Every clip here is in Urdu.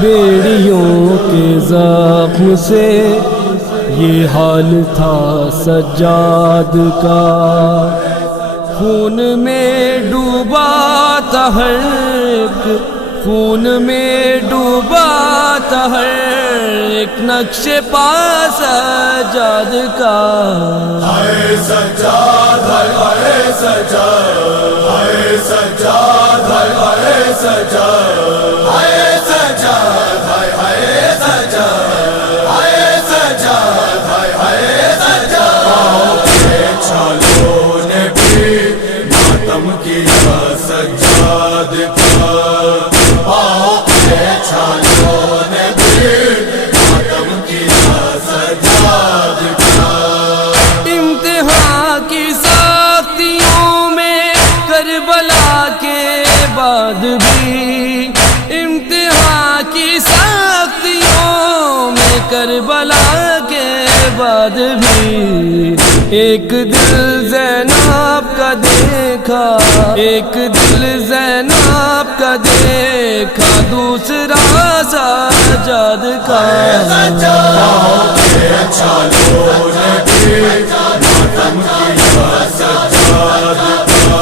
بیڑیوں کے زخم سے یہ حال تھا سجاد کا، خون میں ڈوبا تھا ہر ایک، خون میں ڈوبا تھا ہر ایک نقش پا سجاد کا۔ ہائے سجاد ہائے سجاد ہائے سجاد ہائے سجاد ہائے سجاد ہائے سجاد ہائے سجاد ہائے سجاد، چھالوں نے بھی ماتم کیا سجاد کا، چھالوں نے بھی ماتم کیا سجاد کا۔ امتحان کی سختیوں میں کربلا کے بعد بھی، امتحان کی سختیوں میں کربلا کے بعد بھی، ایک دل زینب کا دیکھا، ایک دل زینب کا دیکھا، دوسرا سجاد کا۔ چھالوں نے بھی ماتم کیا سجاد کا،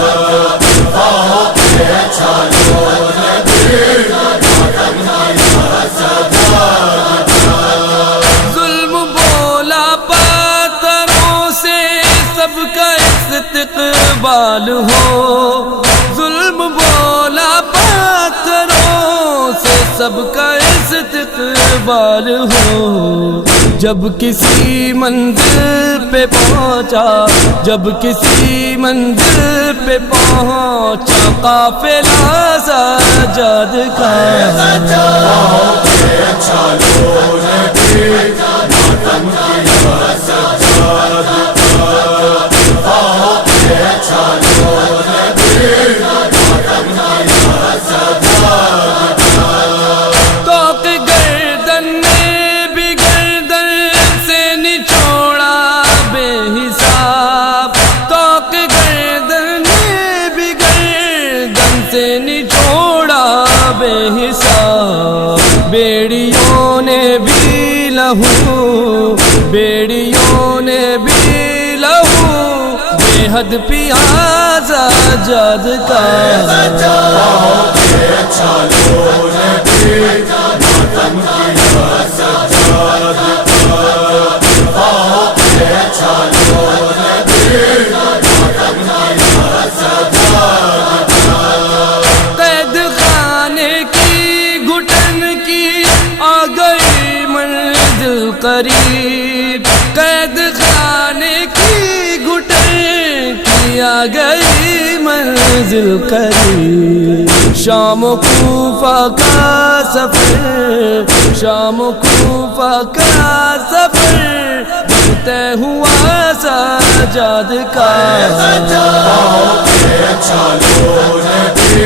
چھالوں نے بھی ماتم کیا سجاد کا۔ ظلم بولا پتھروں سے سب کا استقبال ہو، ظلم بولا پتھروں سے سب کا استقبال ہو، جب کسی منزل پہ پہنچا، جب کسی منزل پہ پہنچا قافلہ سجاد کا۔ چھالوں نے بھی ماتم کیا سجاد کا، چھالوں نے بھی ماتم کیا سجاد کا۔ توق گردن نے بھی گردن سے نچوڑا بے حساب، توق گردن نے بھی گردن سے نچوڑا بے حساب، بیڑیوں نے بھی لہو، بیڑیوں نے بھی لہو بے حد پیا سجاد کا۔ چھالوں نے بھی ماتم کیا سجاد کا، چھالوں نے بھی ماتم کیا سجاد کا۔ قید خانے کی گھٹن کی آ گئی منزل قریب، قید خانے کی گھٹن کی آ گئی منزل قریب، شام و کوفہ کا سفر، شام و کوفہ کا سفر طے ہوا سجاد کا۔ چھالوں نے بھی